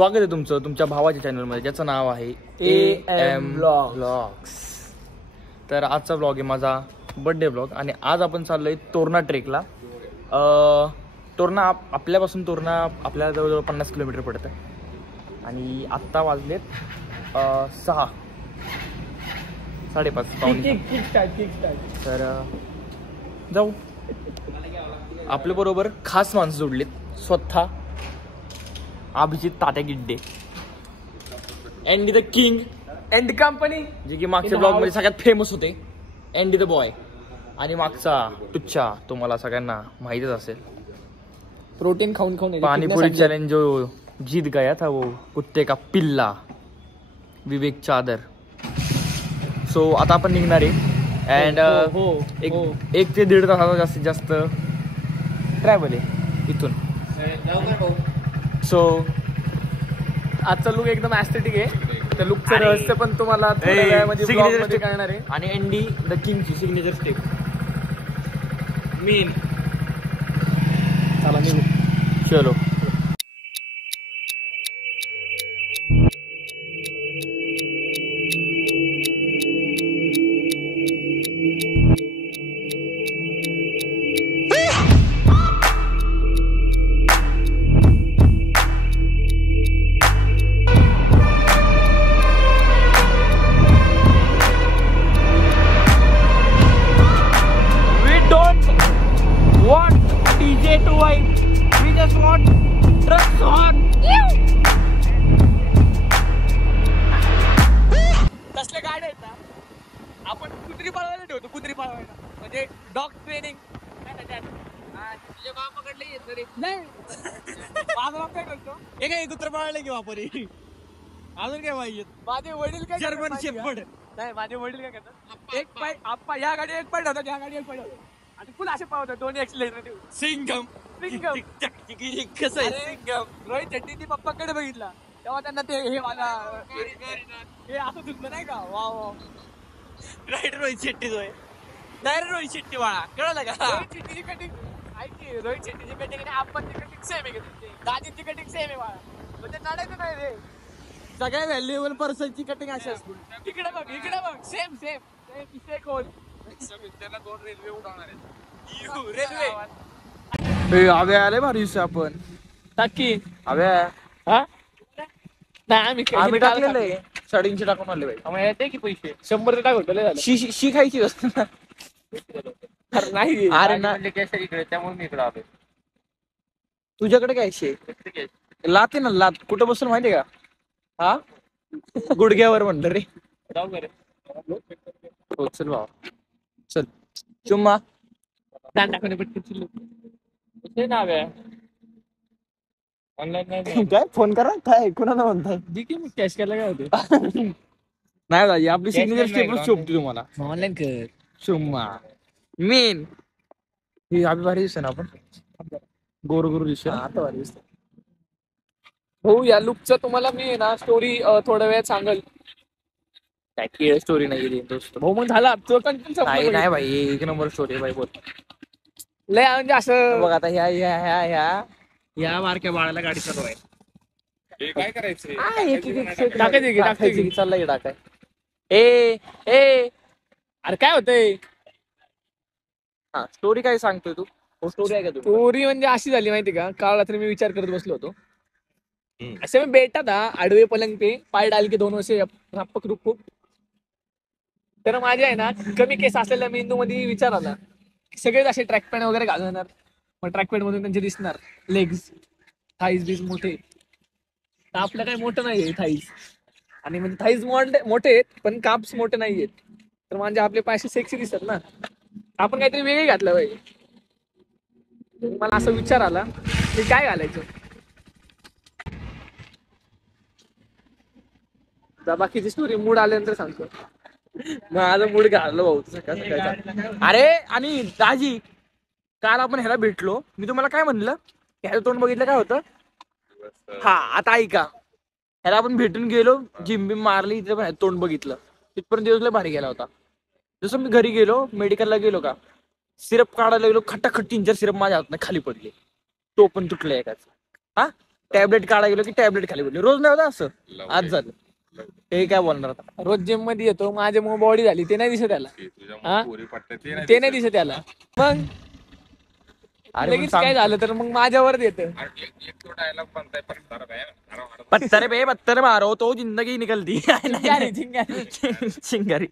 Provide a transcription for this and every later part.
स्वागत आहे तुमचं तुमच्या भावाच्या चॅनलमध्ये ज्याचं नाव आहे AM Vlogs. तर आजचा ब्लॉग आहे माझा बर्थडे ब्लॉग आणि आज आपण चाललोय तोरणा ट्रेकला. तोरणा आपल्यापासून तोरणा आपल्याला जवळजवळ 50 किलोमीटर पडतं आणि आत्ता वाजलेत 6:30 तर जाऊ. आपल्या बरोबर खास माणसं जोडलीत स्वतः Abhijit Tatya Gidde Andy the king and company, जे की मागच्या ब्लॉग मध्ये सगळ्यात फेमस होते. अँडी द बॉय आणि मागचा टुच्चा तुम्हाला सगळ्यांना माहितीच असेल. प्रोटीन खाऊन खाऊन पाणीपुरी चॅलेंज जो जीत गया था वो कुत्ते का पिल्ला विवेक चादर. सो आता आपण निघणार आहे अँड एक ते 1.5 तासाचा जास्तीत जास्त ट्रॅव्हल आहे इथून. सो आजचा लुक एकदम ऍस्थेटिक आहे. त्या लुकचं रहस्य पण तुम्हाला थोड्या वेळामध्ये ब्लॉगमध्ये कळणार आहे. आणि अँडी द किंगची सिग्नेचर स्टेप मेन. चला निघू. चलो. कसले गाड्या आहेत ना, आपण कुत्री पळवायला ठेवतो. कुत्री पळवायला म्हणजे डॉग ट्रेनिंग. तुझ्या मामाकडले येत रे नाही. माझा बाप काय करतो, हे काय कुत्र पळवायला की वापरी. अजून काय पाहिजे. माझे वडील काय जर्मन शेपर्ड नाही. माझे वडील काय करतात, एक पाय आप्पा या गाडी एक पाय ठेवतात, या गाडी एक पाय ठेवतात आणि फुल असे पावतात. दोन्ही एक्सिलेटर देऊ. सिंगम सिंगम कसं आहे सिंगम. रोहित शेट्टींनी पप्पाकडे बघितला तेव्हा त्यांना ते हे मला हे असं सुचलं नाही का. वा वा राईट. रोहित शेट्टी जो आहे डायरेक्ट रोहित शेट्टी वाळा कळलं का. रोहित शेट्टीची कटिंग ऐकी. रोहित शेट्टीची कटिंग आणि आपणची कटिंग सेम आहे. दाजीची कटिंग सेम आहे वाळा. म्हणजे काढायचं नाही रे. सगळ्या व्हॅल्युएबल पर्सनची कटिंग अशी असते. इकडे बघ सेम सेम विषय कोण. त्यांना 2 रेल्वे उडवणार आहेत. रेल्वे अबे आले भारी दिवशी आपण टाकी अबे. हा नाही आम्ही टाकलेलं आहे 350 टाकून आले बाई. येते की पैसे 100 टाकतो. शी खायची असते ना. नाही अरे ना इकडे त्यामुळे मी इकडे आलो. तुझ्याकडे काय शे लात आहे ना. लात कुठं बसून माहितीये का. हा गुडघ्यावर म्हणलं रे. हो चल भावा चल. चुम्मा टाकणे पटकन नाव आहे ऑनलाईन. काय फोन करा काय कुणाला म्हणताय. मी कॅश करायला काय होते. नाही दादी आपली सिग्नेचर स्टेपच शोभते तुम्हाला. ऑनलाईन कर चुम्मा मेन. ही अभि भारी दिसते ना. आपण गोर गोर दिसतो आता भारी दिसतो. हो या लुकचं तुम्हाला मी ना स्टोरी थोड्या वेळात सांगल. काय स्टोरी नाही दोस्त. भाऊ मग झाला तो कंटेंट. नाही भाई एक नंबर स्टोरी भाई. बोल लय म्हणजे असं बघ आता ह्या बारक्या बाळाला गाडी चालवाय काय करायचं. टाकायची चाललाय टाकाय. ए अरे काय होतंय. हा स्टोरी काय सांगतोय तू. स्टोरी आहे का तू. स्टोरी म्हणजे अशी झाली माहिती का. काल रात्री मी विचार करत बसलो होतो. असे मी बैठा था आडवे पलंग पे पाय डाल के दोनों से रापक रुपक. तर माझे आहे ना कमी केस असलेल्या मेंदू मध्ये विचार आला सगळेच असे ट्रॅक पॅन्ट वगैरे घालणार. मग ट्रॅक पॅन्ट मधून त्यांचे दिसणार लेग्स थाईज बीज मोठे. तर आपलं काही मोठं नाहीये थाईज. आणि म्हणजे थाईज मोठे आहेत पण काप्स मोठे नाहीयेत. तर म्हणजे आपले पाय सेक्सी दिसतात ना. आपण काहीतरी वेगळे घातलं पाहिजे. मला असा विचार आला की काय घालायचं. बाकीची स्टोरी मूड आल्यानंतर सांगतो. माझा मूड घाललो भाऊ सकाळचा. अरे आणि दाजी काल आपण ह्याला भेटलो. मी तुम्हाला काय म्हणलं ह्याचं तोंड बघितलं काय होतं. हा आता ऐका. ह्याला आपण भेटून गेलो जिम बिम मारली इथे पण तोंड बघितलं. तिथपर्यंत दिवस लय भारी गेला होता. जसं मी घरी गेलो मेडिकलला गेलो का सिरप काढायला गेलो खटाखट 3-4 सिरप माझ्या हातनं खाली पडले. तो पण तुटला एकाच. हा टॅबलेट काढा गेलो की टॅबलेट खाली बोलले. रोज नाही होता असं, आज झालं. हे काय बोलणार आता. रोज जिम मध्ये येतो, माझ्या मग बॉडी झाली, ते नाही दिसत त्याला. ते नाही दिसत त्याला. मग अरे लगेच काय झालं तर मग माझ्यावर येतं. पत्थर पे पत्थर मारो तो जिंदगी निकलती. चिंगारी.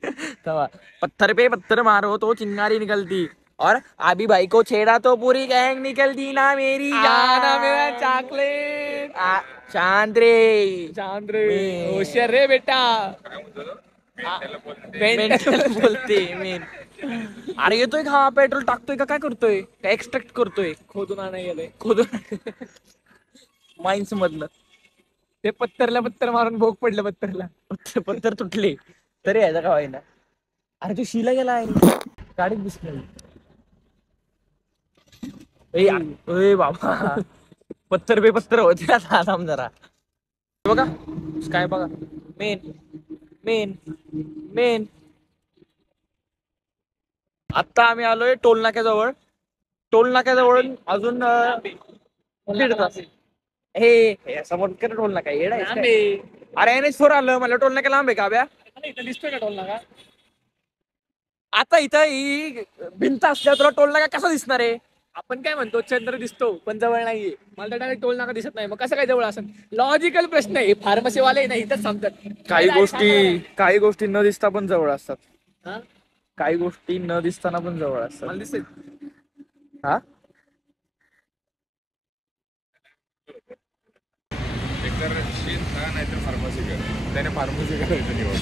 पत्थर पे पत्थर मारो तो चिंगारी निकलती, और अभी भाई को छेड़ा तो पूरी गैंग निकलती ना मेरी जाना मेरा चॉकलेट. चांद्रे होशियार रे बेटा. बोलते मेन. अरे येतोय का हा, पेट्रोल टाकतोय का काय करतोय, काय एक्सट्रॅक्ट करतोय. खोदून आणाय गेलोय. खोदून माइन्स मधलं. ते पत्तर मारून भोग पडलं पत्तरला. पत्थर तुटले तरी यायचा का व्हायना. अरे तो शिला गेला आहे गाडीत दिसलं. बाबा पत्थर पे पत्थर होते ना जरा. बघा काय बघा, मेन मेन मेन. आता आम्ही आलोय टोल नाक्याजवळ. टोल नाक्याजवळ अजून 1.5 तास. हे समोर टोल नाका येडा आहे. अरे NH4 आलं, मला टोल नाका लांब आहे का ब्या. दिसतोय का टोल नाका. आता इथं ही भिंत असल्या तुला टोल नाका कसा दिसणार आहे. आपण काय म्हणतो चंद्र दिसतो पण जवळ नाहीये. मला तर डायरेक्ट टोल नाका दिसत नाही, मग कसं काय जवळ असेल. लॉजिकल प्रश्न आहे. फार्मसी वाले नाही इथंच सांगतात. काही गोष्टी न दिसता पण जवळ असतात. हा, काही गोष्टी न दिसताना पण जवळ असतात. मला दिसत. हा त्याने फार्मसी करायचं निवड.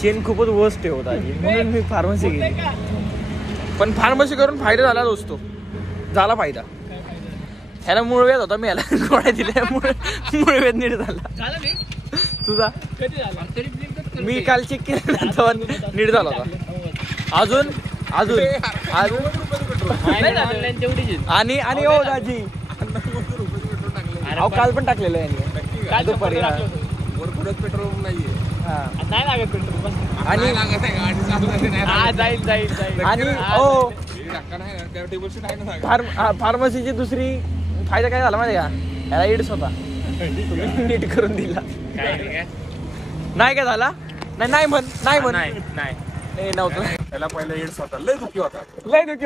शेण खूपच वर्स्ट आहे होता म्हणून मी फार्मसी केली. पण फार्मसी करून फायदा झाला दोस्तो, झाला फायदा. ह्याला मूळव्याध होता, मी ह्याला गोळ्या दिल्या, मूळव्याध नीट झाला. तुझा मी काल चेक केला नीट झाला होता. अजून अजून आणि हो दाजी काल पण टाकलेलं आहे दुपारी. पेट्रोल नाहीये. नाही लागत पेट्रोल. आणि जाईल आणि फार्मसीची दुसरी फायदा काय झाला माहिती का, याला एड्स होता, नीट करून दिला. नाही काय झाला. नाही म्हण नव्हतं. त्याला पहिला एड्स होता, लय दुखी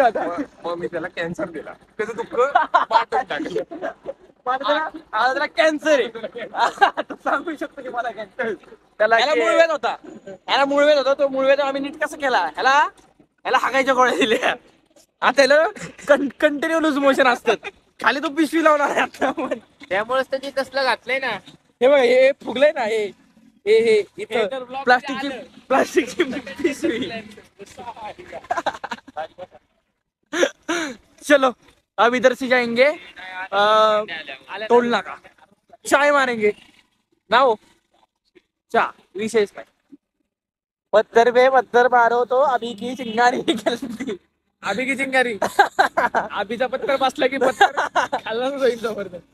होता. मग मी त्याला कॅन्सर दिला. त्याचं दुःख वाटून टाकलं. त्याला कॅन्सर आहे सांगू शकतो की मला कॅन्सर. त्याला मूळव्याध होता. तो मूळव्याध आम्ही नीट कसं केला, ह्याला हागायच्या गोळ्या दिल्या. आता त्याला कंटिन्यू लूज मोशन असतात. खाली तो पिशवी लावणार आहे आता. त्यामुळेच त्याची तसलं घातलंय ना. हे बघ हे फुगलंय ना, हे इथं प्लास्टिकची पिशवी. चलो अब इधर से जाएंगे टोल नाका, चाय मारेंगे ना. हो चा विशेष काय. पत्थर पे पत्थर मारो तो अभी की चिंगारी निकलती. अभी की चिंगारी. अभीचा पत्तर बसला की पत्तर खाल्लाच जाईल जबरदस्त.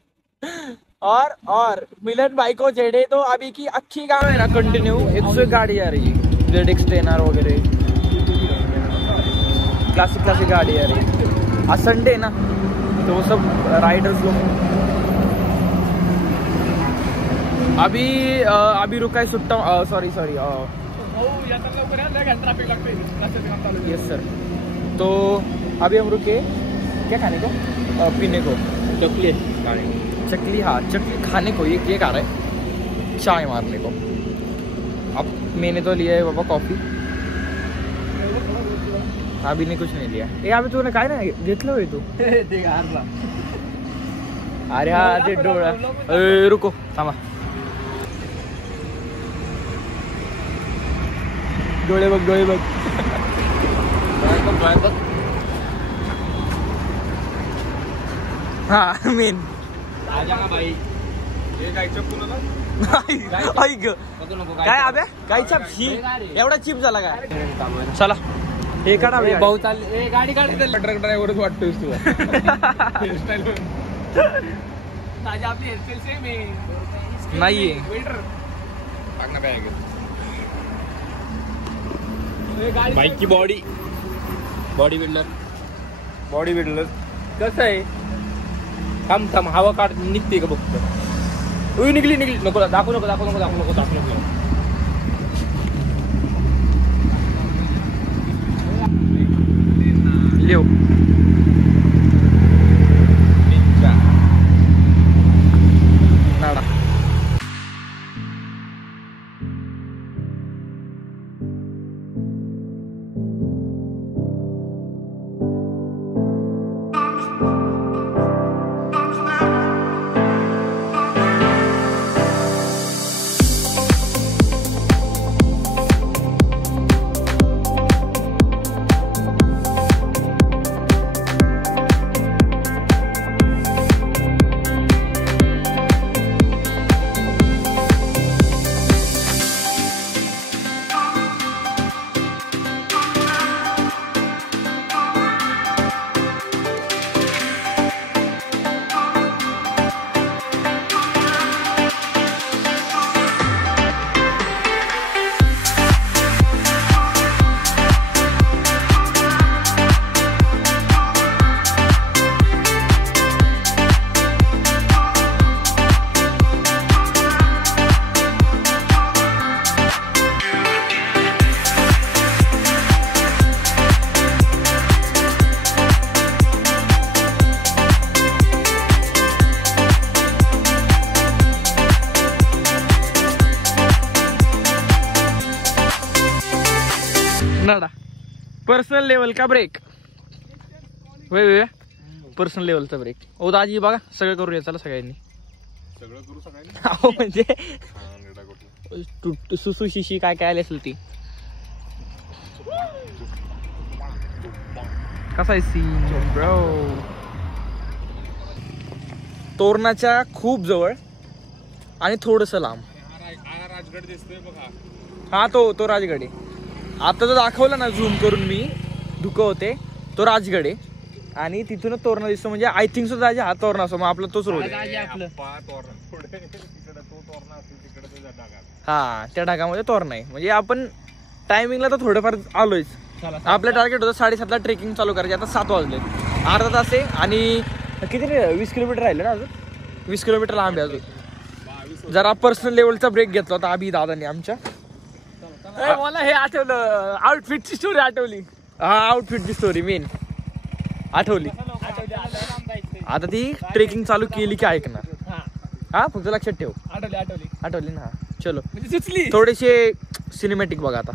और मिलन भाई को छेड़े तो अभी की अच्छी गाँव है ना. कंटिन्यू 100 गाड़ी आ रही है. ZX10R वगैरह क्लासिक गाड़ी आ रही है. आज संडे ना तो वो सब राइडर्स लोग. अभी रुका है सुट्टा. Sorry yes sir. तो अभी हम रुके क्या खाने को, पीने को चकली. हाँ चकली खाने को. ये खा रहा है चाय मारने को. अब मैंने तो लिया है बाबा कॉफी. अभी ने कुछ नहीं लिया. अभी तूने काय नाही घेतलं होय तू. अरे हा ते डोळा. रुको थांबा. डोळे बघ. हा मेन भाई काय आब्या काय चाप ही एवढा चिप झाला काय. चला हे काढा भाऊ चालले. गाडी ट्रक ड्रायव्हरच वाटतोय तू. ताजा आपली हेअरस्टाईल सेम आहे. नाहीये बाईकची बॉडी बिल्डर कसं आहे. थांब थांब हवा काढ निघते का बघतो. निघली नको दाखवू नको. लिओ नाडा. पर्सनल लेवल का ब्रेक वे पर्सनल लेवलचा ब्रेक. ओ दाजी बघा सगळं करून या चला सगळ्यांनी. म्हणजे सुसू शिशी काय आली असेल ती. कसा आहे सीन ब्रो. तोरणाच्या खूप जवळ आणि थोडस लांब. राजगड दिसतोय बघा. हा तो राजगड आहे. आता जो दाखवला ना झूम करून मी धुकं होते तो राजगड आहे आणि तिथूनच तोरणा दिसतो. म्हणजे आय थिंक सो दाजी हा तोरणा असो. मग आपला तोच रोड आहे. हा त्या ढागामध्ये तोरणा आहे. म्हणजे आपण टायमिंगला तर थोडंफार आलोयच. आपलं टार्गेट होतं 7:30ला ट्रेकिंग चालू करायची. आता 7 वाजले. अर्धा तास आहे आणि किती 20 किलोमीटर राहिले ना अजून. 20 किलोमीटर लांब आहे अजून. जरा पर्सनल लेवलचा ब्रेक घेतला होता अभि दादांनी आमच्या. मला हे आठवलं आउटफिटची स्टोरी आठवली. हा आउटफिटची स्टोरी मेन आठवली. आता ती ट्रेकिंग चालू केली की ऐकणार. हा फक्त लक्षात ठेव. आठवली ना. चलो सुचली. थोडेसे सिनेमॅटिक बघा आता.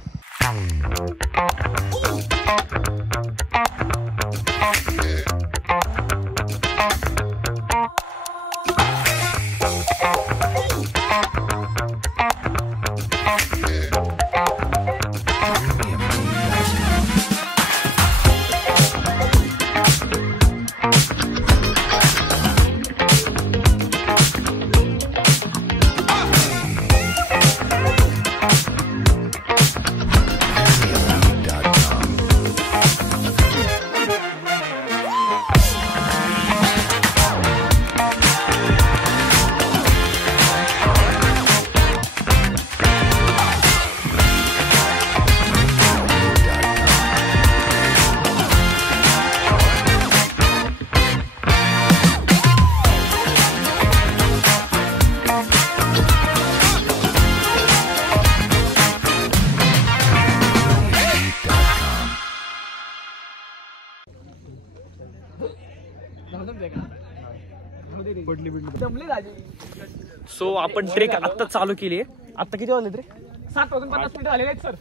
सो आपण ट्रेक आता चालू केली आहे. आता किती वाजले रे? 7:50 झालेले आहेत सर.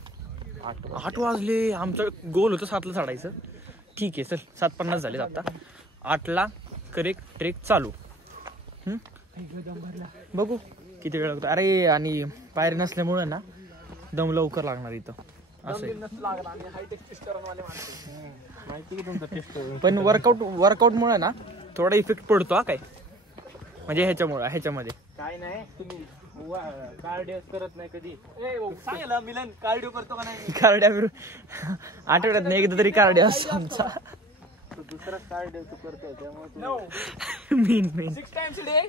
8 वाजले. आमचा गोल होतं 7ला चढायचं. ठीक आहे चल 7:50 झाले. आता 8ला करेक्ट ट्रेक चालू. बघू किती वेळ लागतो. अरे आणि पायरी नसल्यामुळे ना दम लवकर लागणार इथं असं. पण वर्कआउट मुळे ना थोडा इफेक्ट पडतो. हा काय म्हणजे ह्याच्यामध्ये काय नाही तुम्ही कार्डिओ करत नाही कधी. सांगितलं मिलन कार्डिओ करतो का नाही. कार्डिओ आठवड्यात नाही एकदा तरी कार्डिओ असतो आमचा. दुसरा कार्डिओ तू करतो त्यामुळे main 6 times a day.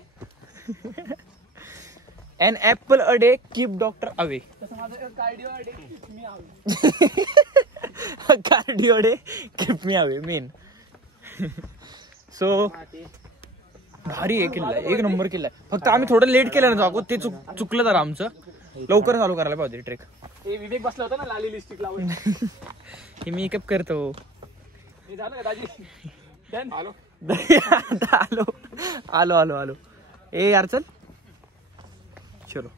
An apple a day keep doctor away. Cardio a day keep me away. Cardio a day keep me away main. So भारी आहे किल्ला, एक नंबर किल्ला आहे. फक्त आम्ही थोडं लेट केलं ना जागो, ते चुकलं जरा आमचं. लवकर चालू करायला पाहिजे ट्रेक. विवेक बसला होता ना लाली लिपस्टिक लावून. हे मेकअप करतो. हे झालं का दाजी? आलो आलो आलो आलो आलो. ए यार चल चलो.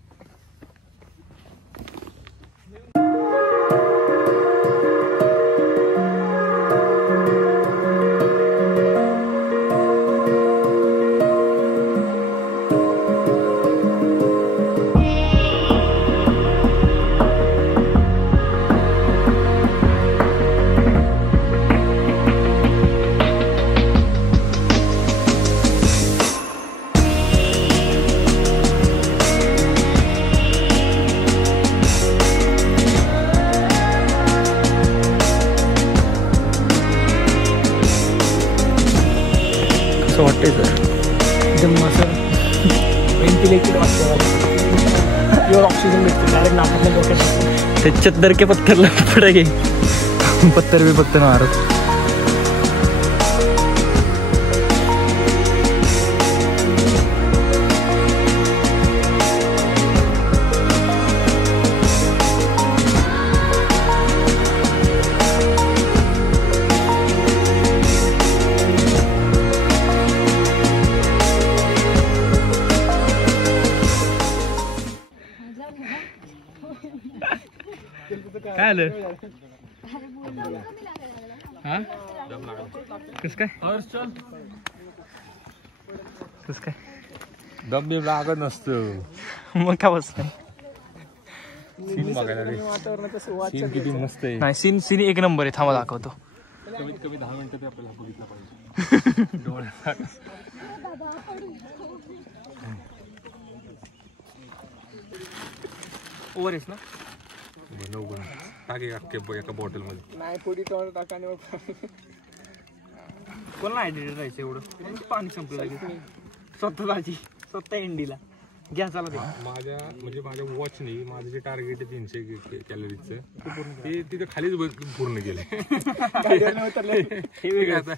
असं वाटतंय सर, एकदम असं व्हेंटिलेटेड वाटतं. प्युअर ऑक्सिजन भेटतो डायरेक्ट नाकातल्या डोक्यात. त्याच्यात दर के पत्थरला पडे पत्थर भी पत्थर मारत. काय आलं हा कस काय कस काय दम बिम लागत नसतं. मग काय बसलं. सीन बघायला रे, सीन किती मस्त आहे. नाही सीन सीन एक नंबर आहे. थांबा दाखवतो. कमीत कमी 10 मिनिटं ते आपल्याला बघितलं पाहिजे डोळ्यात. ओव्हर आहेस ना. टाक एका बॉटल मध्ये. नाही पुढे तोंड टाकाने कोणाला हायड्रेटेड राहायचं एवढं. पाणी संपलं लागेल. स्वतः भाजी स्वतः एंडीला घ्या चला ते. माझ्या वॉचने माझं जे टार्गेट आहे 300 कॅलरीजचं ते तिथं खालीच पूर्ण केलंय. हे वेगळं आता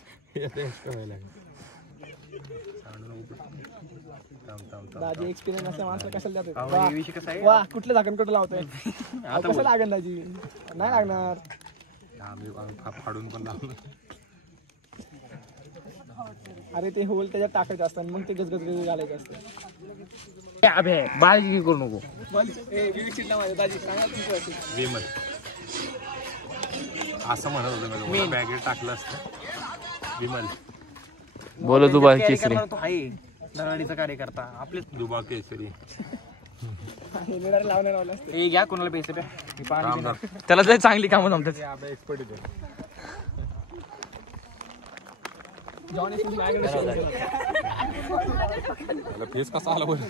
करायला दाजी एक्सपिरियन्स असल्या माणसाला कशाला विषय कसा जातो. आहे. वा कुठलं झाकण कुठं लावतोय. कसं लागेल दाजी. नाही लागणार. फाडून पण लावलं. अरे ते होल त्याच्यात टाकायचं असतं मग ते गजगज घालायचं असतं. अबे बाळगी करू नको. दाजी सांगा तुमचं. विमल असं म्हणत होतं मी बॅगेत टाकलं असतं. विमल बोलो तू बाळ केसरी. तो आहे दराडीचा कार्यकर्ता आपले. दुबा केसरी लावणार असतं. ए घ्या कोणाला पैसे द्या. त्याला लय चांगली कामं जमतात. एक्सपर्ट आहे. फेस कसा आला बरं.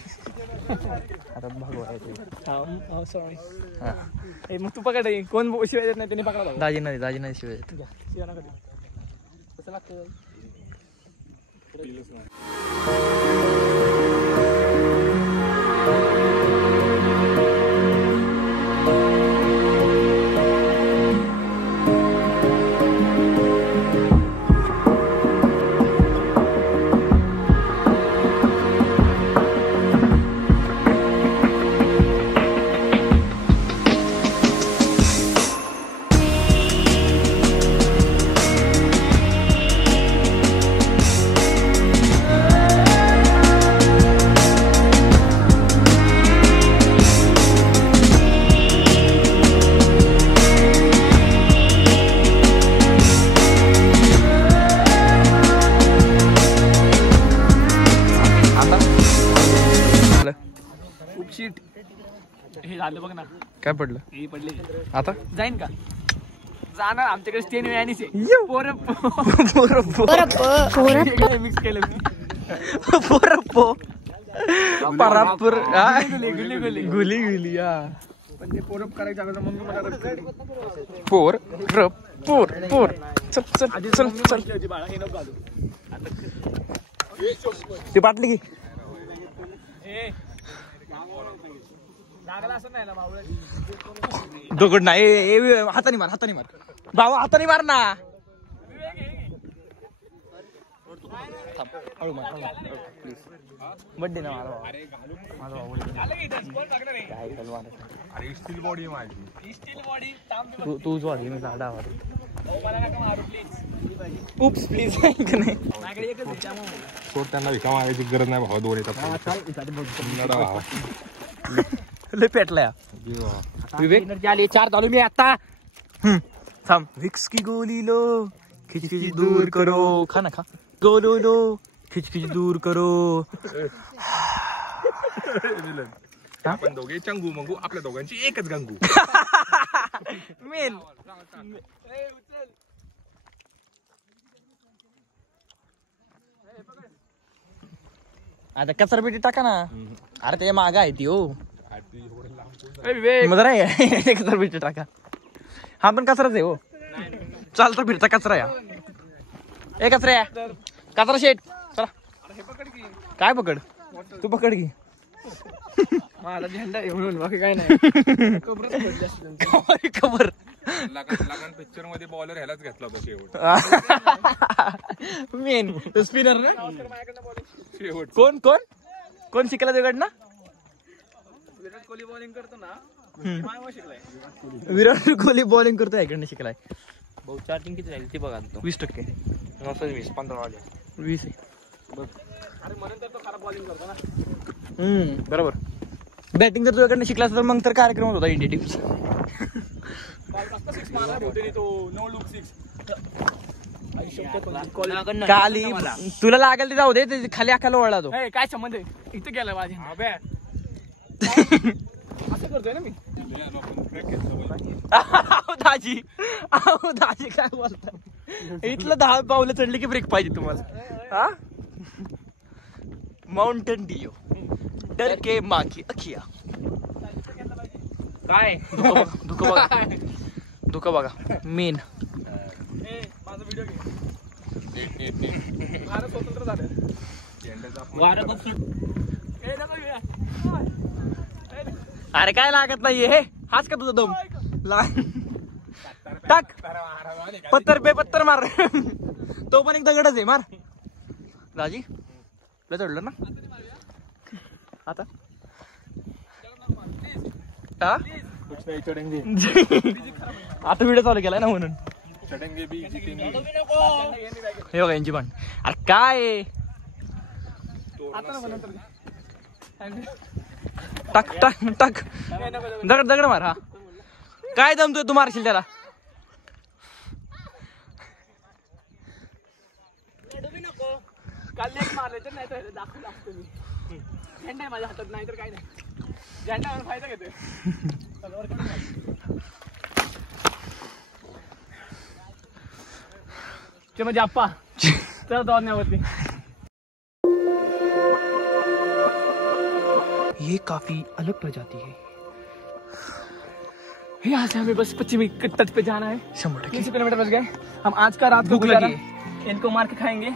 सॉरी मग तू पकड. कोण शिवाय देत नाही त्याने पकडा. दाजी नाही शिवाय देत. कसं लागतं. हे झालं बघ ना. काय पडलं हे पडले. आता जाईन का जाणार आमच्याकडे स्टेन वेळानीच मिक्स केलं. गुली गुली पण ते पोरप करायचं अगोदर मम्मी मला पोर पोर पोर चल चल चल चल. बाळा हे नको घालू. ती बाटली की लागला असं नाही ना बावळा. दगड नाही. हाताने मार भावा हाताने मार ना. प्लीज बड्डे ना माझा भाऊ काय अरे स्टील बॉडी आहे माझी. स्टील बॉडी तूच वाढली मी झाडा वाढ मला नका मारू प्लीज. उप्स प्लीज नाही माझ्याकडे एकच आहे त्यामुळे. सोड त्यांना विका मागायची गरज नाही भावा. 2 येतात. लय पेटलाय विवेक आले 4 चालू मी आता. थांब. विक्स की गोली लो खिचखिच दूर करो. खा ना खा. गोलो लो खिचखिच दूर करो. आपण दोघे चंगू मंगू आपल्या दोघांची एकच गंगू. मेन आता कचरा पेटी टाका ना. अरे ते मागा आहे ती हो. मजा नाही कचरा पेटी टाका. हा पण कचराच आहे हो. चालता फिरता कचरा या. ए कचरा कचरा शेट चला. काय पकड तू पकड की. माझा झेंडा आहे म्हणून बाकी काय नाही. खबर लगान पिक्चर मध्ये बॉलर ह्यालाच घेतला होता शेवट. मेन स्पिनर ना. शेवट कोण कोण कोण शिकला तुझ्याकडनं. विराट कोहली बॉलिंग करतो ना. विराट कोहली बॉलिंग करतो इकडनं शिकलाय. भाऊ चार्जिंग किती राहील ते बघा. 20%. 15 वाले 20 आहे. अरे म्हणून तर तो खराब बॉलिंग करतो ना. बरोबर. बॅटिंग जर तुझ्याकडनं शिकला असता तर मग तर कार्यक्रम होता इंडिया टीमचा. खाली तुला लागेल ते जाऊ दे. ते खाली आखायला वळला तो. काय संबंध आहे. इथं गेला माझे असं करतोय ना मी. दाजी दाजी काय बोलतात. इथलं 10 पावलं चढली की ब्रेक पाहिजे तुम्हाला. हा माउंटेन डिओ डर के माँ की अखिया. काय धुकं बघा मेन. माझा व्हिडिओ घे. नीट भारत स्वतंत्र झालं. अरे काय लागत नाहीये हे. हाच का तुझा दम. टाक पत्तर पे पत्तर मार. तो पण एक दगडच आहे. मार राजी. तुला चढलं ना आता. आता व्हिडिओ चालू केलाय ना म्हणून. चढेंगे भी जीतेंगे. हे बघा यांची पण. अरे काय टाक टाक टाक. दगड मार. हा काय दमतोय तू मारशील त्याला. काल एक मारले तर नाही तर दाखवतो मी. झेंडा आहे माझ्या हातात नाही तर काय नाही. झेंडा म्हणून फायदा घेतोय. ते म्हणजे आप्पा तर दौड़ण्यावरती. ये काफी अलग प्रजाति है. यहाँ से हमें बस 25 तट पे जाना है. 100% 300 किलोमीटर बच गए. हम आज का रात को भूख लगी इनको मार के खाएंगे.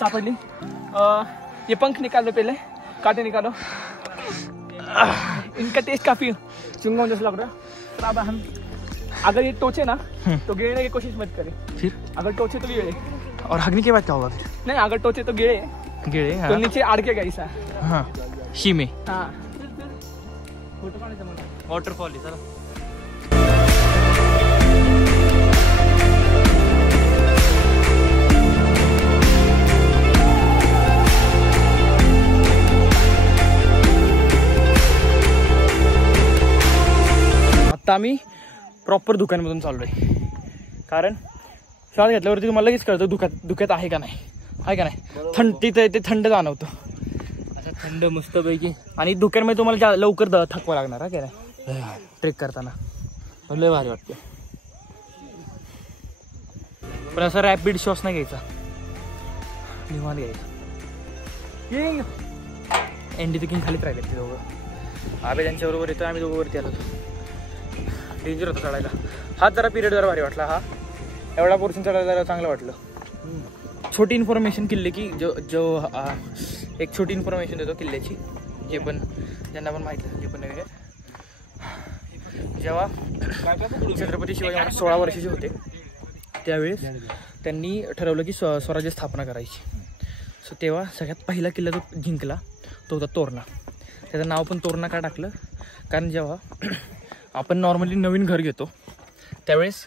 सापड़ली. ये पंख निकालो पहले. कांटे निकालो. इनका टेस्ट काफी चुंगम जैसा लग रहा है. अब हम अगर ये टोचे ना तो गिरने की कोशिश मत करें. फिर अगर टोचे तो गिरे. और हगने के बाद क्या होगा फिर. नहीं अगर टोचे तो गिरे गिरे. तो हाँ नीचे अड़केगा ऐसा. हाँ शी में हाँ फोटो काढायचा मला. वॉटरफॉल आहे चला. आता आम्ही प्रॉपर दुकानमधून चाललोय. कारण श्वास घेतल्यावरती तुम्हाला लगेच कळतं दुखत आहे का नाही. आहे का नाही. थंड तिथे ते थंड जाणवतं. थंड मस्तपैकी. आणि दुकानमध्ये तुम्हाला लवकर थकवा लागणार हा. काय नाही ट्रेक करताना लय भारी वाटतं. पण असं रॅपिड श्वास नाही घ्यायचा. निवांत घ्यायचा. एंडी तिकीन खालीच राहिले ते दोघं. आबे त्यांच्याबरोबर येतो. आम्ही दोघं वरती आलो. डेंजर होता चढायला. हाच जरा पिरियड जरा भारी वाटला. हा एवढा पोर्शन चढायला जरा चांगलं वाटलं. छोटी इन्फॉर्मेशन किल्ले की जो एक छोटी इन्फॉर्मेशन देतो किल्ल्याची. जे पण ज्यांना पण माहिती आहे जे पण नवीन आहे. जेव्हा छत्रपती शिवाजी महाराज 16 वर्षाचे होते त्यावेळेस त्यांनी ठरवलं की स्वराज्य स्थापना करायची. सो तेव्हा सगळ्यात पहिला किल्ला जो जिंकला तो होता तोरणा. त्याचं नाव पण तोरणा का टाकलं, कारण जेव्हा आपण नॉर्मली नवीन घर घेतो त्यावेळेस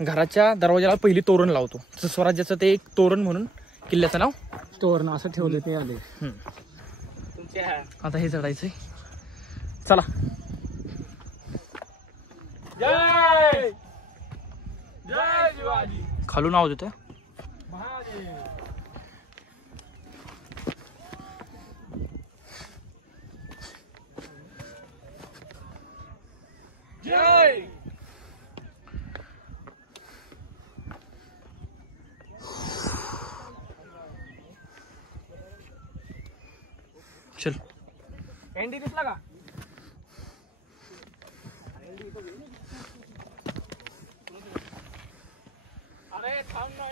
घराच्या दरवाजाला पहिली तोरण लावतो, तसं स्वराज्याचं ते एक तोरण म्हणून किल्ल्याचं नाव तोरणा असं ठेवलं ते आले. आता हे चढायचंय, चला. जय जय शिवाजी खालून आवाज येतोय. जय चल. एंडी दिसला का? अरे थांब ना,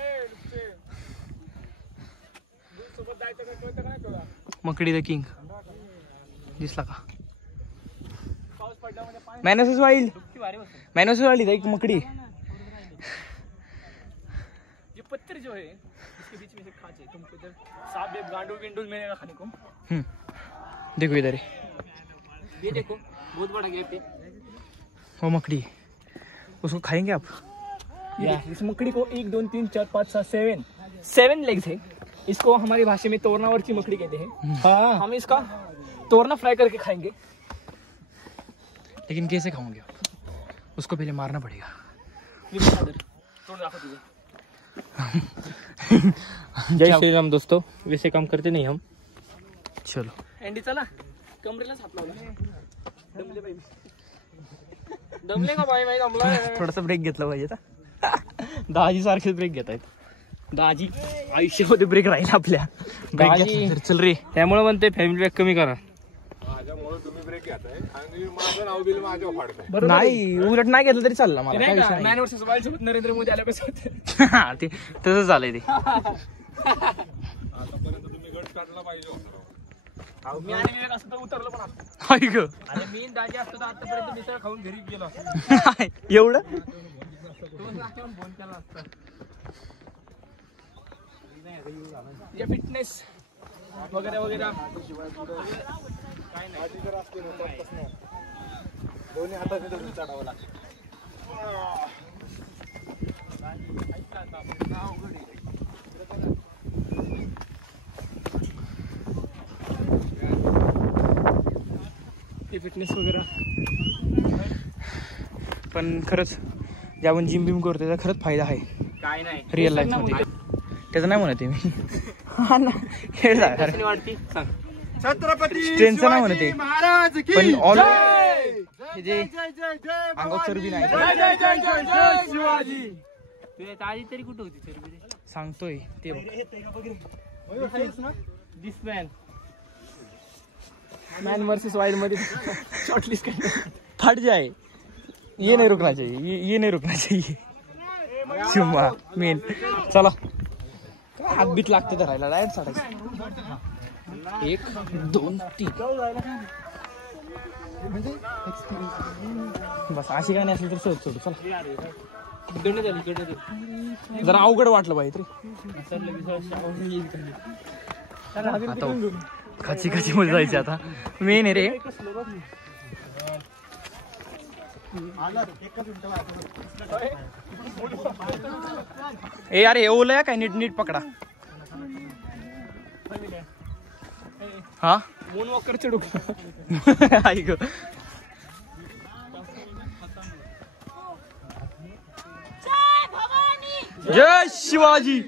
सोबत जायचं काय कळतं का नाही तुला? मकडी द किंग दिसला का? पाऊस पडला म्हणजे पाणी मॅनोसिस वाईल, भारी बसतो. मॅनोसिस वाईल एक मकडी. ये पत्थर जो है इसके बीच में से खांच है, तुमको इधर सांप बेब गांडूल विंडूल मिलेगा खाने को. देखो इधर ये देखो बहुत बड़ा गैप है. वो मकड़ी, उसको खाएंगे आप? इस मकड़ी को 1 2 3 4 5 6 7 लेग्स है. इसको हमारी भाषा में तोरनावरची मकड़ी कहते हैं. हाँ, हम इसका तोरना फ्राई करके खाएंगे. लेकिन कैसे खाओगे आप? उसको पहले मारना पड़ेगा. जय श्री राम दोस्तों, वैसे काम करते नहीं हम. चलो एंडी चला, कमरेलाच हात लावला. दमले बाई, दमले का बाई? दमला. थोडासा ब्रेक घेतला पाहिजे आता. दाजी सारखे ब्रेक घेत आहेत. दाजी आयुष्यामध्ये ब्रेक राहील आपल्या. ब्रेक दाजी. चल रे. त्यामुळे म्हणते फॅमिली पॅक कमी करा. माझ्यामुळे तुम्ही ब्रेक घेताय आणि माझं नाव बिल माझ्या फाडताय. नाही, उलट नाही घेतलं तरी चाललं मला. काय विषय नाही. मॅन वर्सेस वाईल्ड सोबत नरेंद्र मोदी आल्या कसं होतं. हा, ते तसंच झालंय ते. आतापर्यंत तुम्ही गट काढला पाहिजे होता. मी आणि विवेक असं तर उतरलो पण असतो. हाय ग. आणि मी दाजी असतो तर आतापर्यंत मिसळ खाऊन घरी गेलो असतो. एवढं फोन केला असता. फिटनेस वगैरे वगैरे काय नाही. दोन्ही हाताने धरून चढावं लागतं. फिटनेस वगैरे. पण खरंच जे आपण जिम बिम करतो त्याचा खरंच फायदा आहे काय नाही रिअल लाईफ मध्ये. त्याचं नाही म्हणते मी. हा ना, खेळ वाटती सांग. छत्रपती स्ट्रेनचं नाही म्हणते महाराज की पण ऑल जय. हे जे अंगावर चरबी नाही जय जय जय जय जय शिवाजी. तुझ्या ताजी तरी कुठं होती चरबी? सांगतोय ते बघ. दिस मॅन वर्सेस वाईल्ड मध्ये शॉर्टलिस्ट काय फट जाए, ये नहीं रुकना चाहिए, ये नहीं रुकना चाहिए. चुम्मा मेन. चला, हात बीत लागते धरायला. डायरेक्ट चढायचं. 1 2 3. बस अशी काय नाही असेल तर सोड सोडू. चला, जरा अवघड वाटलं पाहिजे तरी. आता खाची खाची मध्ये जायची आता. मेन आहे रे. ए यार, हे ओलं काय? नीट नीट पकडा. हा, मून वॉकर चढू. ऐक, जय शिवाजी.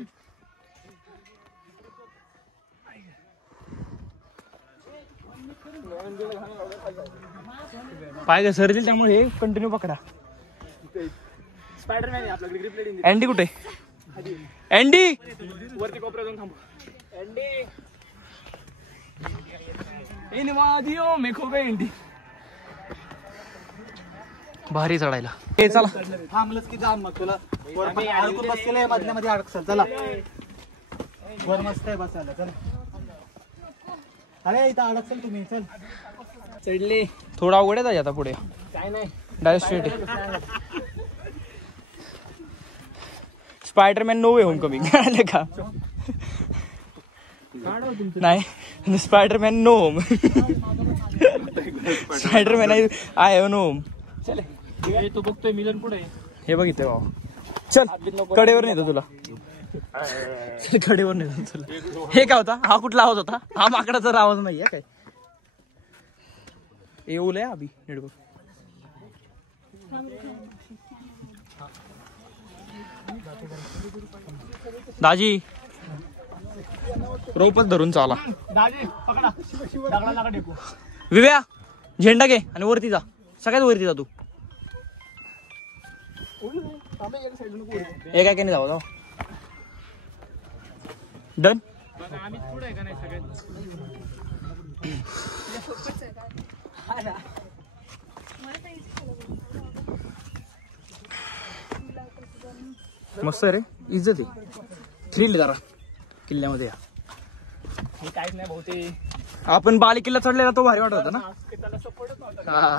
पाय घसरतील त्यामुळे हे कंटिन्यू पकडा. स्पायडरमॅन आहे आपल्याकडे. Grip lady. अँडी कुठे? अँडी वरती कोपऱ्यात जाऊन थांबू. अँडी इन वादियों में खो गई अँडी. भारी चढायला. ए चला, थांबलंच की जाम. मग तुला अडकून बसलेलं मधल्या मध्ये अडकसल. चला, वर मस्त आहे बसायला. चल, अरे इथं अडकसल तुम्ही. चल, चढले. थोडा अवघड आहे आता पुढे. काय नाही, डायरेक्ट स्ट्रेट आहे. Spiderman no way home coming कळालं का नाही Spiderman no home Spiderman I have no home तू बघतोय मिलन पुढे हे बघितलं भाऊ चल कडेवर नेतो तुला कडेवर नेतो तुला हे काय होता हा कुठला आवाज होता हा माकडाचा आवाज नाही आहे काय येऊल आहे अभि नेट बघ दाजी रोपच धरून चाला विव्या झेंडा घे आणि वरती जा सगळ्यात वरती जा तू हे काय नाही जाऊ जाऊ डन मस्त रे इज्जत आहे थ्रिल जरा किल्ल्यामध्ये काहीच नाही भाऊ ते आपण बाली किल्ला चढलेला तो भारी वाटत होता ना त्याला सपोर्टच नव्हता हा.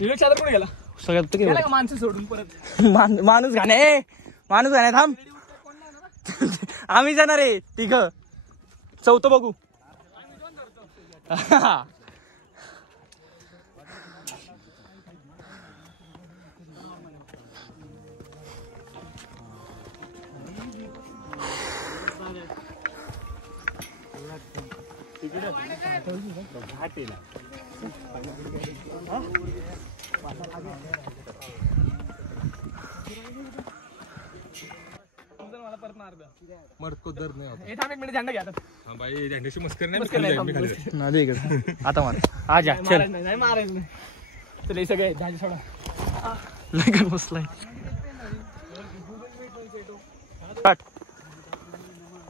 विवेक सादर कुठे गेला सगळ्यात गेला का माणसं सोडून परत माणूस घाणे थांब आम्ही जाणार आहे तिघ चौथं बघू मर्द को दर्द नाही होता. हे थांब एक मिनिट झेंडा घ्या आता. हाँ भाई झंडे मस्कर नाही मस्कर नाही, मी खाली. ना दे इकडे आता मार आजा चल मारायचं नाही मारायचं नाही चल हे सगळे झाजी सोडा लगन बसलाय काट.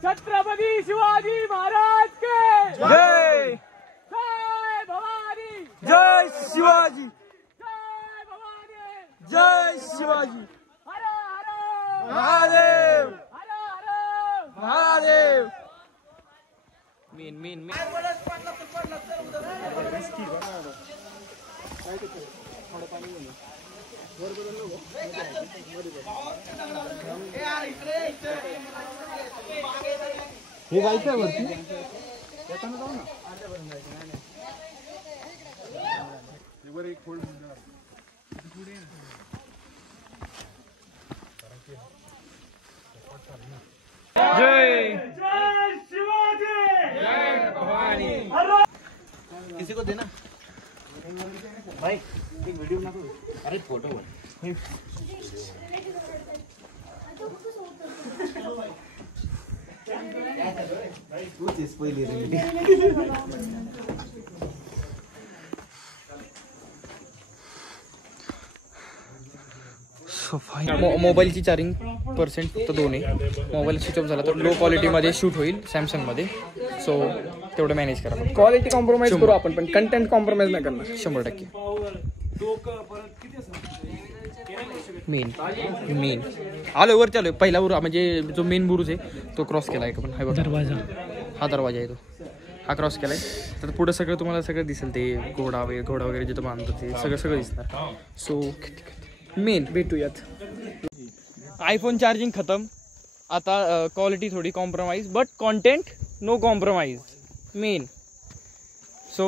छत्रपती शिवाजी महाराज के जय जय भवानी जय शिवाजी जय भवानी जय शिवाजी हर हर महादेव हर हर महादेव मेन मेन मेन हे जायचं आहे वरती जय किसी को देना भाई एक वीडियो बना दो अरे फोटो मोबाईलची चार्जिंग पर्सेंट फक्त 2 आहे. मोबाईल स्विच ऑफ झाला तर लो क्वालिटीमध्ये शूट होईल सॅमसंगमध्ये. सो तेवढं मॅनेज करा. क्वालिटी कॉम्प्रोमाइज करू आपण पण कंटेंट कॉम्प्रोमाइज नाही करणार 100%. मेन आलो वरती आलोय. पहिला बुरुज म्हणजे जो मेन बुरुज आहे तो क्रॉस केला आहे. पण दरवाजा हा दरवाजा आहे तो हा क्रॉस केलाय. तर पुढे सगळं तुम्हाला सगळं दिसेल. ते घोडा वगैरे जिथं बांधतात ते सगळं दिसणार. सो मेन भेटूयात. आयफोन चार्जिंग खतम. आता क्वालिटी थोडी compromise but content no compromise man. So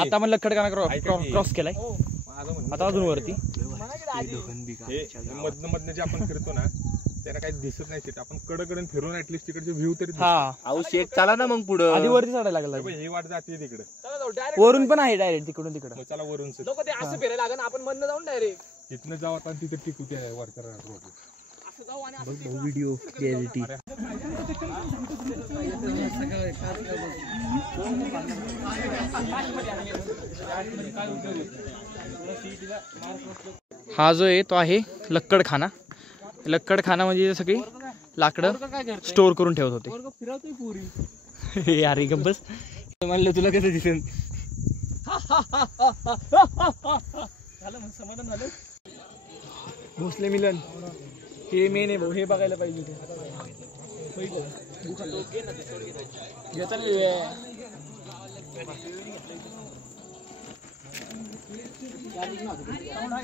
आता मला लक्कडकाना क्रॉस केलाय. आता अजून वरती मधनं जे आपण फिरतो ना त्यांना काही दिसत नाही. आपण कडकडून फिरून ऍटलीस्ट तिकडचे व्ह्यू तरी हा शेट चला ना मग पुढं आधी वरती चढायला लागला. हे वाट जाते तिकडे वरून पण आहे डायरेक्ट तिकडून तिकडं. चला वरून लोक ते असं फिरायला लागेल आपण मधनं जाऊन डायरेक्ट इथनं जाऊ आता तिथे टिकू ते वर्कर रोड असं जाऊ आणि असं व्हिडिओ क्लॅरिटी हा जो आहे तो आहे लक्कडखाना. लक्कडखाना म्हणजे जसं काही लाकडं स्टोअर करून ठेवत होते. फिरवतोय पुरी यार गप्पस म्हणलं तुला कसं दिसेल. झालं मग समाधान झालं. भोसले मिलन हे मेन आहे भाऊ. हे बघायला पाहिजे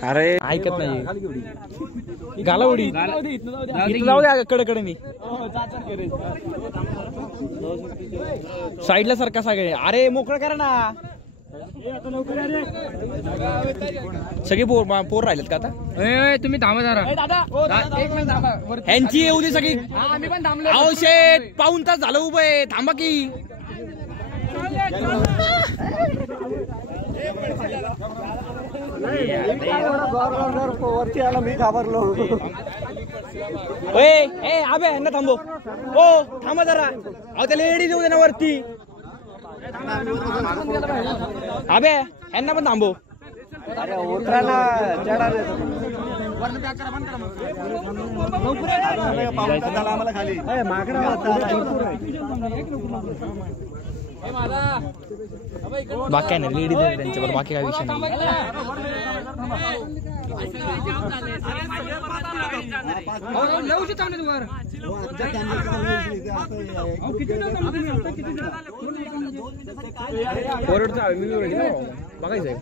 अरे ऐकत नाही गाला उडी इथं जाऊ द्या कडे मी साईडला सारखा सगळे अरे मोकळं करा ना सगळे पोर राहिलेत का आता तुम्ही थांबा जरा ह्यांची येऊ दे सगळी आम्ही पण थांबलो अहो शेट पाऊण तास झालं उभं आहे थांबा की वरती आला मी घाबरलो आबे ह्यांना थांबव हो थांबा जरा अहो त्या लेडीज येऊ दे ना वरती अबे ह्यांना पण थांबव अरे उतरायला आम्हाला खाली बाकी नाही लेडीज त्यांच्यावर बाकी काय विषय नाही बघायचंय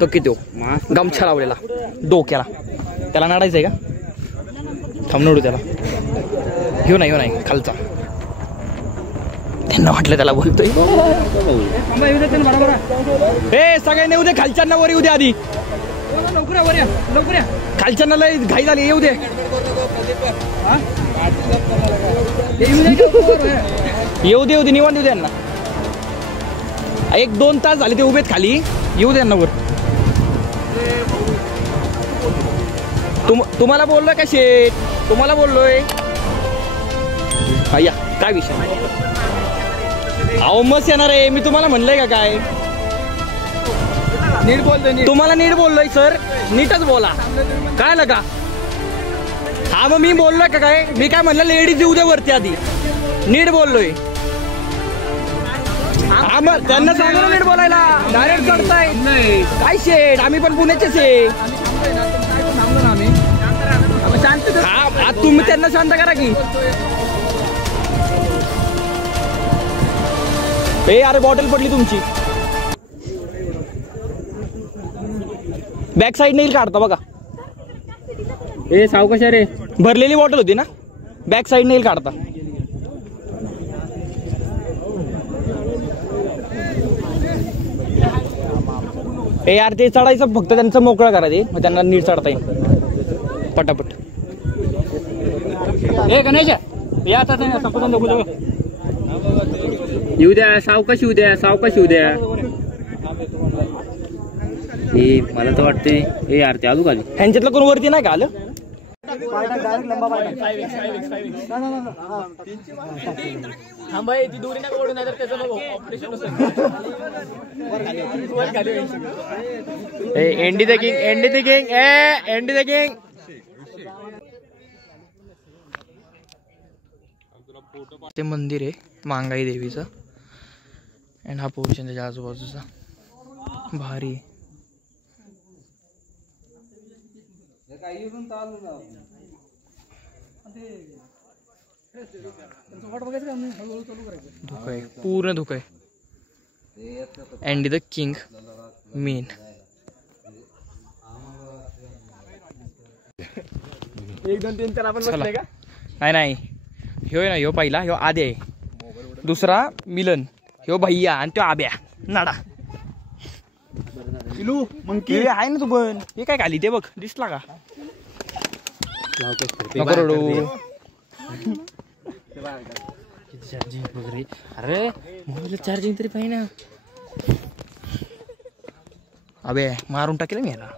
तो किती गमछा लावलेला डोक्याला त्याला नाडायचंय का थांब नडू त्याला घेऊ नाही खालचा त्यांना वाटलं त्याला बोलतोय हे सगळ्यांनी येऊ दे खालच्यांना वर येऊ दे आधी लवकर या खालच्यांना लय घाई झाली येऊ दे येऊ दे निवांत येऊ दे यांना 1-2 तास झाले ते उभेत खाली येऊ दे यांना वर तुम्हाला बोललोय का शेठ तुम्हाला बोललोय या काय विषय अहो मस्त येणार आहे मी तुम्हाला म्हणलंय का काय नीट बोलतोय तुम्हाला नीट बोललोय सर नीटच बोला काय लगा हा मग मी बोललोय का काय मी काय म्हणलं लेडीज येऊ दे वरती आधी नीट बोललोय हा मग त्यांना सांगा नीट बोलायला डायरेक्ट करताय नाही काय शेठ आम्ही पण पुण्याचेच आहे हा तुम्ही त्यांना शांत करा की ए अरे बॉटल पडली तुमची बॅक साईड नेल काढता बघा ए सावकाश रे भरलेली बॉटल होती ना बॅक साईड नेल काढता ए यार ते चढायचं फक्त त्यांचं मोकळं करा ते मग त्यांना नीट चढता येईल पटापट ए गणेश या आता येऊ द्या सावकाश येऊ द्या ए मला तर वाटते ए यार ते आलू खाली ह्यांच्यातलं कोण वरती नाही का आलं ती दोरी नाही ओढून नाही तर त्याचं ऑपरेशन एंडी द किंग ते मंदिर आहे मांगाई देवीचं अँड हा पोर्शन त्याच्या आजूबाजूचा भारी धुकं आहे पूर्ण धुकं आहे अँड द किंग मेन 1 2 3 4 आपण बसले का नाही ह्यो ना ह्यो पहिला ह्यो आद्या आहे दुसरा मिलन ह्यो भैया आणि त्यो आब्या नाडा पिलू मंकी आहे ना तू पण हे काय खाली ते बघ दिसला का चार्जिंग वगैरे अरे मोबाईल चार्जिंग तरी पाहिजे ना अबे मारून टाकेल मी याला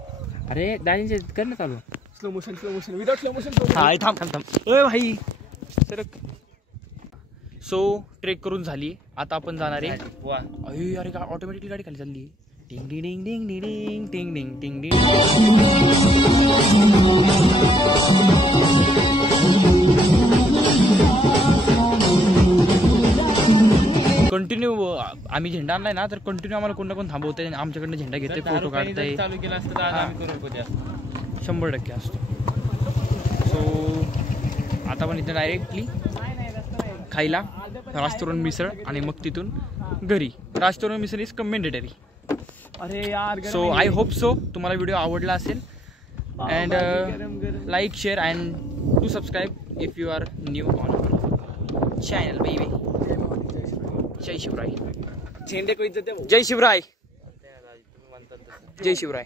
अरे दाजींचे कर ना चालू slow motion without slow motion हा थांब ए भाई सरक सो ट्रेक करून झाली आता आपण जाणार आहे अरे ऑटोमॅटिकली गाडी खाली चालली टिंग डिंग डिंग डिंग टिंग डिंग टिंग डिंग कंटिन्यू आम्ही झेंडा आणलाय ना तर कंटिन्यू आम्हाला कोण ना कोण थांबवतंय आमच्याकडनं झेंडा घेते फोटो काढताय चालू केला असतं तर आम्ही करू 100% असतो सो आता पण इथं डायरेक्टली खायला राजतोरण मिसळ आणि मग तिथून घरी राजतोरण मिसळ इज कमेंडेटरी अरे यार सो आय होप सो तुम्हाला व्हिडिओ आवडला असेल. And like share and do subscribe if you are new on channel baby. जय शिवराय. झेंडे को इज्जत दे. जय शिवराय. जय शिवराय.